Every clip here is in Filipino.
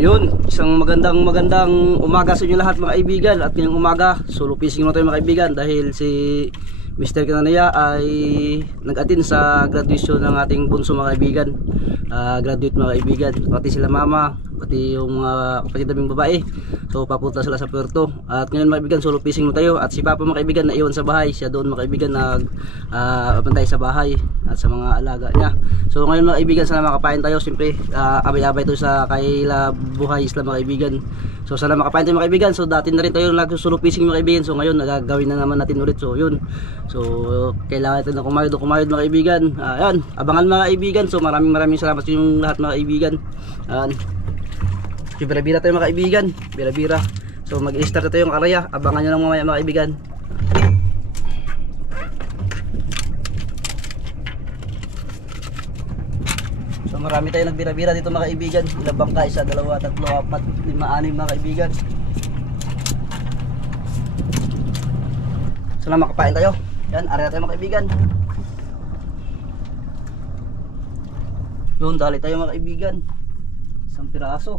Yun, isang magandang umaga sa inyo lahat mga kaibigan. At ngayong umaga, solo fishing mo tayo mga kaibigan dahil si Mr. Kananaya ay nag-attend sa graduation ng ating bunso mga kaibigan. Graduate mga kaibigan, pati sila mama, pati yung mga kapatid naming babae. So papunta sila sa Puerto. At ngayon mga kaibigan, solo fishing mo tayo. At si Papa mga kaibigan na iwan sa bahay. Siya doon mga kaibigan pantay sa bahay at sa mga alaga niya. So ngayon mga kaibigan, sana makapain tayo. Siyempre abay-abay ito sa kaila buhay isla mga kaibigan. So sana makapain tayo mga kaibigan. So dati na rin tayo nag-solo fishing mga kaibigan. So ngayon nagagawin na naman natin ulit. So yun. So kailangan natin na kumayod mga kaibigan. Ayan, abangan mga kaibigan. So maraming salamat sa inyong lahat mga kaibigan. Bira-bira tayo mga kaibigan. Bira-bira. So mag-i-start na tayo yung araya. Abangan nyo lang mamaya mga kaibigan. So marami tayo nagbira-bira dito mga kaibigan. Ilang bangka, 1, 2, 3, 4, 5, 6 mga kaibigan. Sana makapain tayo. Yan, araya tayo mga kaibigan. Yun, dali tayo mga kaibigan. Isang piraso.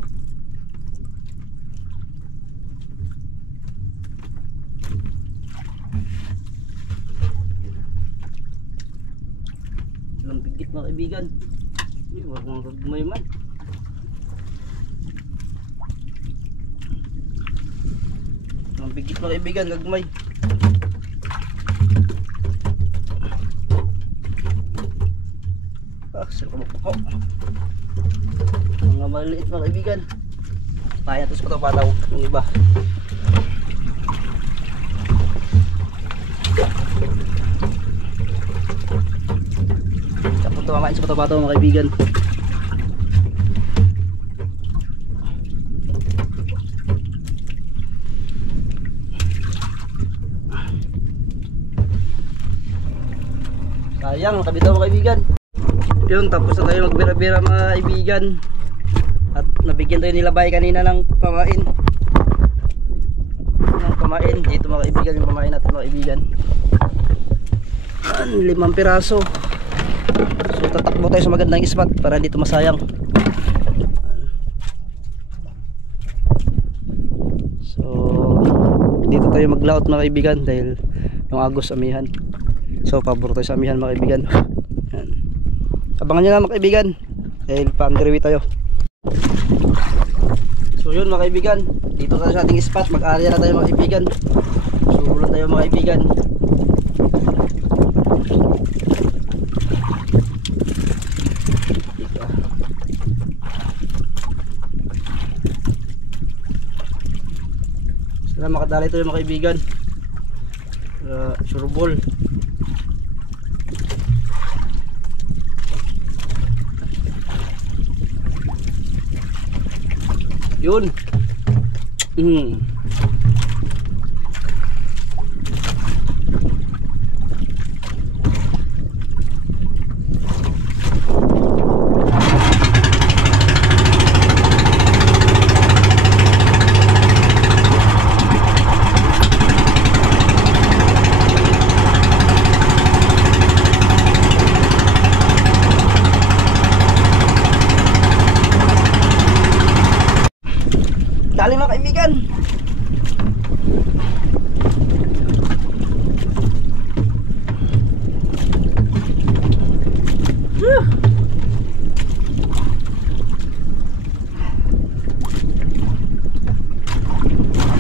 Ilang bigit mga kaibigan. Huwag mong gagmay man. Ilang bigit mga kaibigan, gagmay. Sila kumukuk. Mga maliit mga kaibigan. Kaya ito sa pataw-pataw yung iba. Tapos tumamain sa pataw-pataw mga kaibigan. Sayang, nakabitaw mga kaibigan. Yun, tapos na tayo magbira-bira mga kaibigan. At nabigyan tayo nila bay kanina ng pamain. Dito mga kaibigan, yung pamain natin mga kaibigan. 5 piraso. So tatakbo tayo sa magandang spot para hindi ito masayang. So dito tayo maglaot mga kaibigan dahil yung agos amihan. So pabor tayo sa amihan mga kaibigan. Abangan nyo na mga kaibigan dahil pang-grawi tayo. So yun mga kaibigan, dito tayo sa ating spot. Mag-area na tayo mga kaibigan. Sulo tayo mga kaibigan. Sana makadali tayo mga kaibigan. Surbol. Yun. Dali mga kaibigan.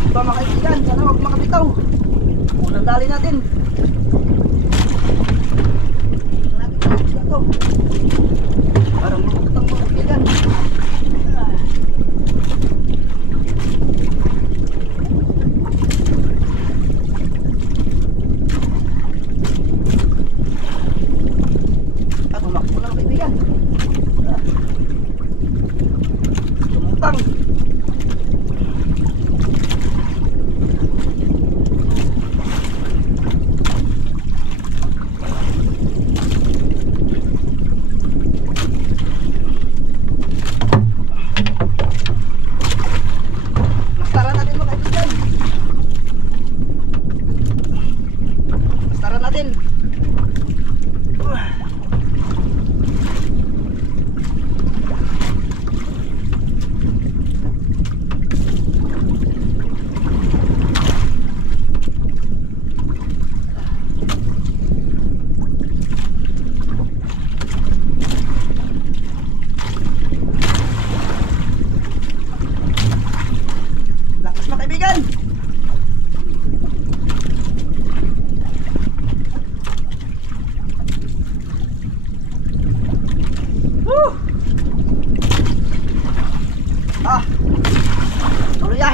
Ito mga kaibigan, sana huwag makabitaw. Unang dali natin. Parang makakatang mga kaibigan.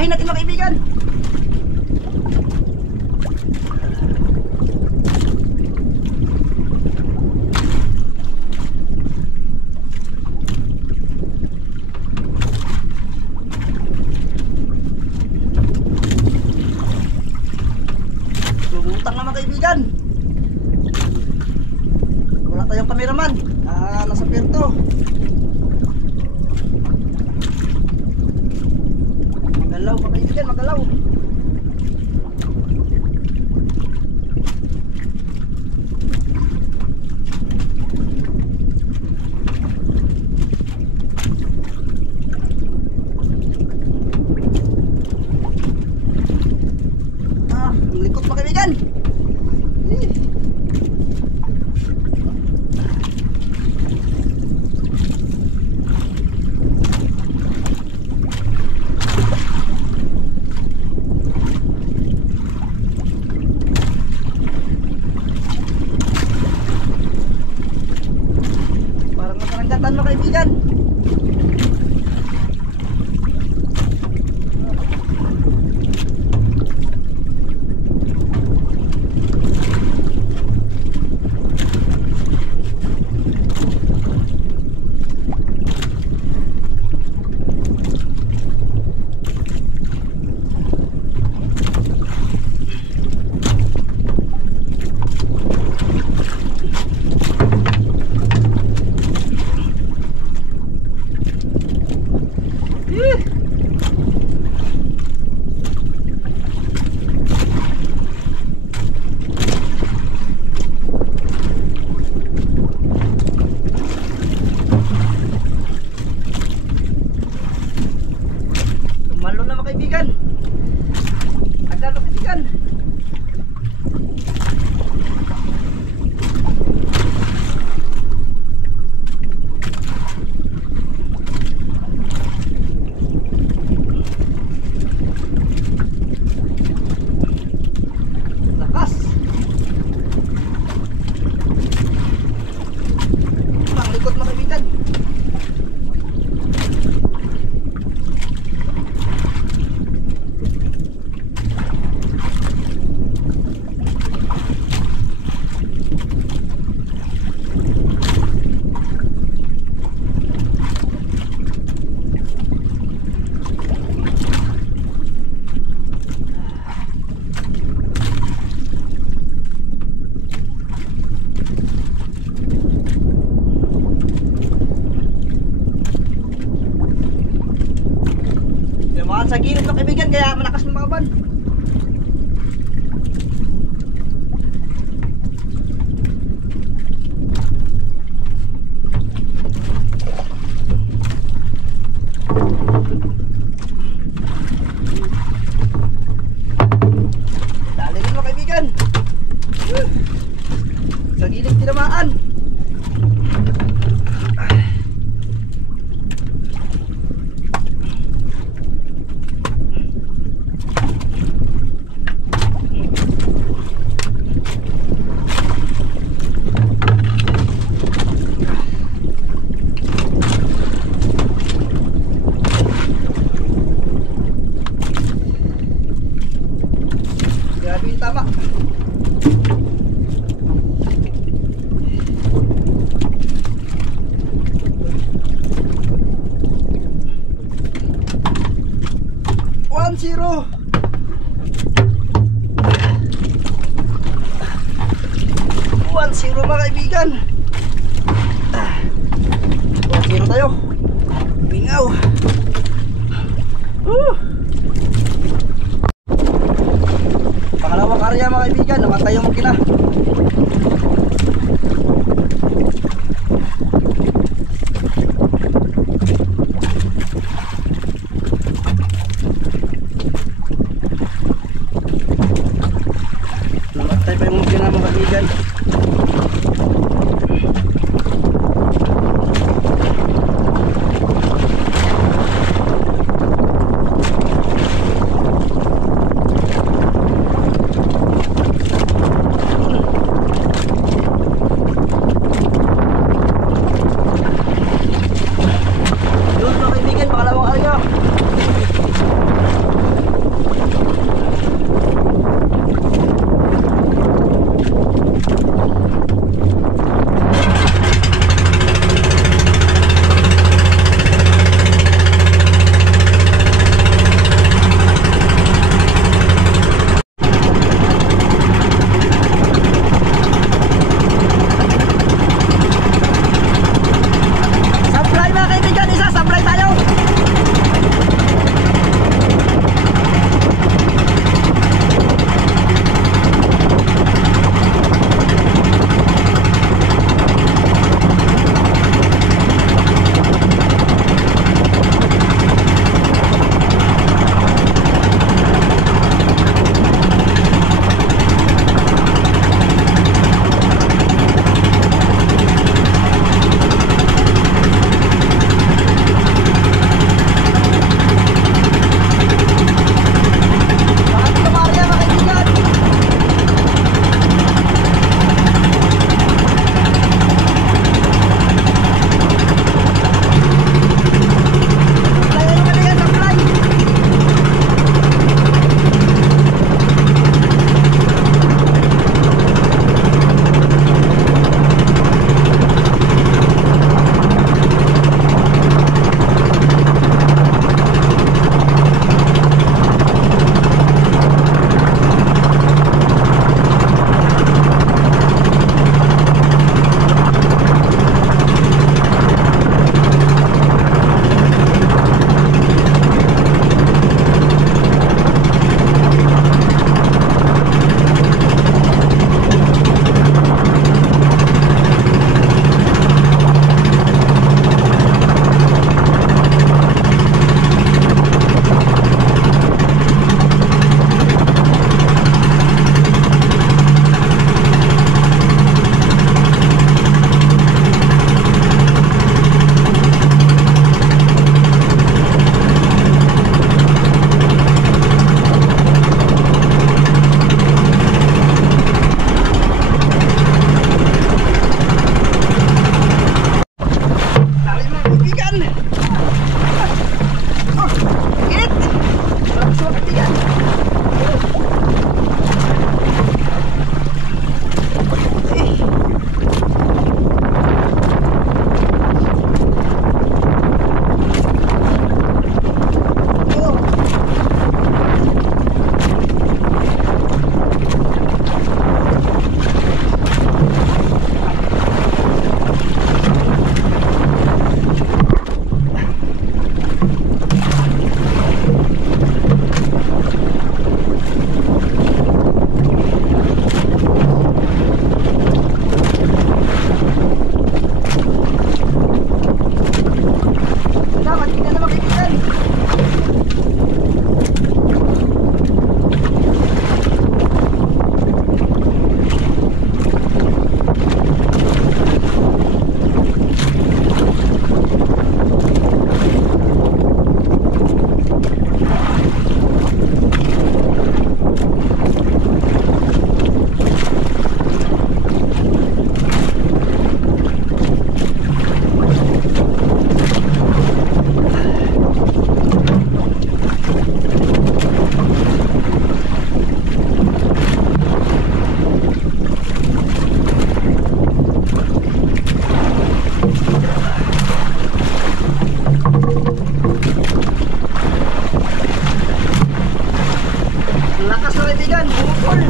Patayin natin mga kaibigan. Lubutang na mga kaibigan. Wala tayong cameraman. Nasa perto. Magalaw mga kaibigan, magalaw. Ang likot mga kaibigan. Parang masaranggatan mga kaibigan. Tumalo na mga kaibigan. Agad mga kaibigan. Lakas. Ang likot mga kaibigan. Dumaan sa gilid ng kaibigan kaya malakas ng mga ban. Dali rin mga kaibigan. Sa gilid tinamaan. Grabe yung tama. One zero. 1-0 mga kaibigan. 1-0 tayo. Bingaw. Pangalawang karya mga kaibigan, namatay yung makina. Namatay pa yung makina mga kaibigan. malakas na kaibigan, bumukol.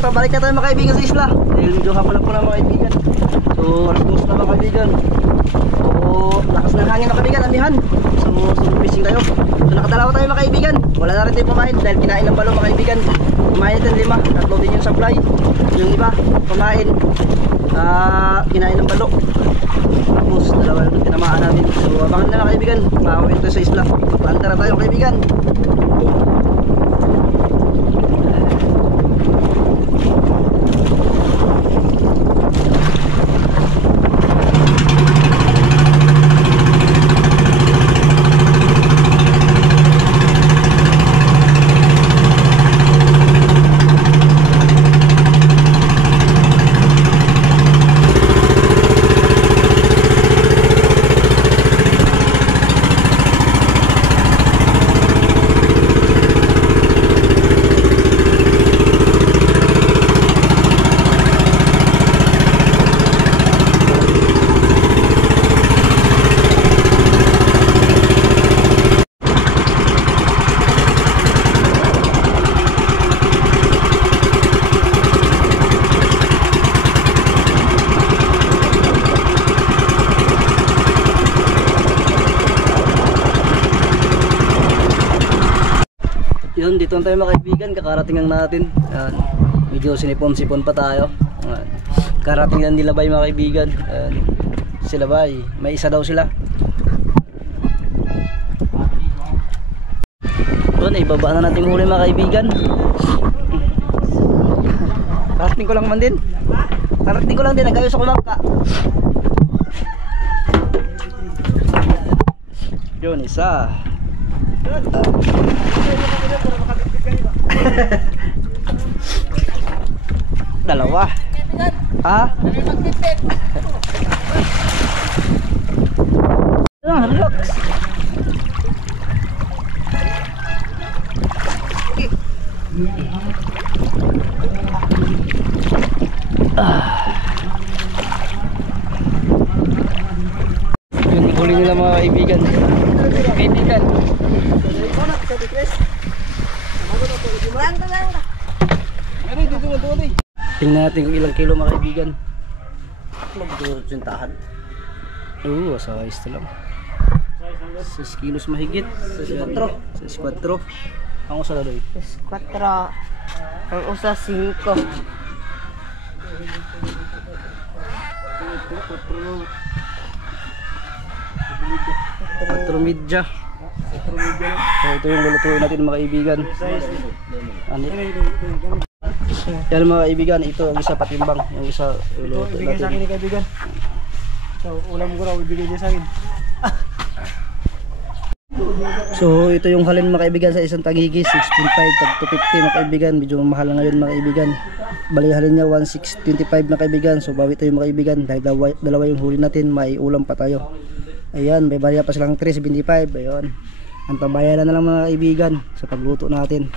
Pabalik na tayo mga kaibigan sa isla dahil medyo hapon na po na mga kaibigan. So alas 2 na mga kaibigan. So lakas ng hangin mga kaibigan, amihan. So fishing tayo. So nakadalawa tayo mga kaibigan. Wala na rin tayo pumain dahil kinain ng balo mga kaibigan. Kumain natin 5, tatlo din yung supply. Yung iba kumain, kinain ng balo. Tapos dalawa na tinamaan natin. So abangan na mga kaibigan, makawin tayo sa isla. Planta na tayo mga kaibigan. Yun, dito tayo mga kaibigan, kakarating lang natin. Ayan, medyo sinipon-sipon pa tayo. Ayan, karating lang nila bay mga kaibigan. Ayan, sila bay, may isa daw sila. Doon, ibaba na natin huli mga kaibigan. Karating ko lang man din. Karating ko lang din, nagayos ako lang ka. Yun, isa. Dalawa. Ha? Relax. Yun, huli nila mga kaibigan. Kaibigan. Tingnan natin kung ilang kilo mga kaibigan. Magduduntahan. Oo, sa size lang. 6 kilos mahigit. 6 4. Ang usa na doy. 4. Ang usa 5. 4 media. So ito yung lulutuin natin mga kaibigan. Ano? Yan mga kaibigan, ito ang isa patimbang, yung isa Ito, ibigay sa akin ni kaibigan. So, ulam ko raw, ibigay niya sa akin. So ito yung halin mga kaibigan sa isang tagigi, 6.5 tag 250 mga kaibigan. Medyo mahal na ngayon mga kaibigan. Bali halin niya 1625 mga kaibigan. So bawi tayo mga kaibigan dahil dalawa yung huli natin, may ulam pa tayo. Ayan, may barya pa silang 375. Ayun, ang pabayaran na lang mga kaibigan sa pagluto natin.